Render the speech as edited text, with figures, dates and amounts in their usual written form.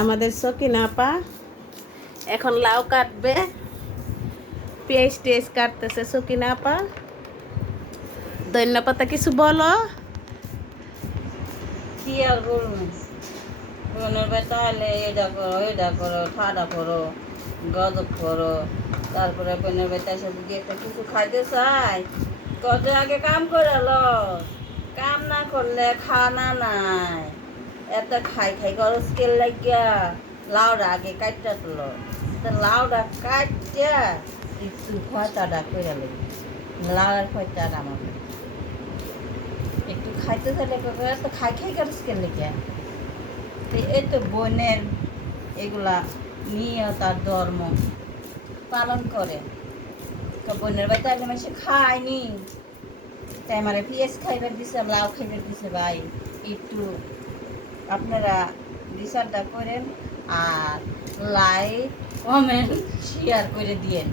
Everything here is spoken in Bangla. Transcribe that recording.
আমাদের সকিনা আপা এখন লাউ কাটবে, পেঁয়াজ টেজ কাটতেছে সকিনা আপা। ধন্যবাদ, কিছু বলো। কি আর বলবো, বোনের বেটা হলে এটা করো ঠাডা করো গজব করো। তারপরে বোনের বেটা এসে যদি একটা কিছু খাইতে চাই, কত আগে কাম করে লো, কাম না করলে খানা নাই। এত খাই খাই করো স্কেল লাগিয়া লাউডা আগে কাটটা তুলো, তো লাউডা কাটটা একটু খয়টাডা করে লই, লাউয়ের খয়টাডা আমাকে একটু খাইতে চাইলে তো খাই খাই করো স্কেল লাগিয়া। তো এই তো বোনের এগুলা নিয়ে তার ধর্ম পালন করে। তো বোনের বাড়িতে আগে মাসে খায়নি, তাই আমার পেঁয়াজ খাইবার দিছে, লাউ খাইবার দিছে। ভাই একটু আপনারা বিচারটা করেন আর লাইক কমেন্ট শেয়ার করে দিয়েন।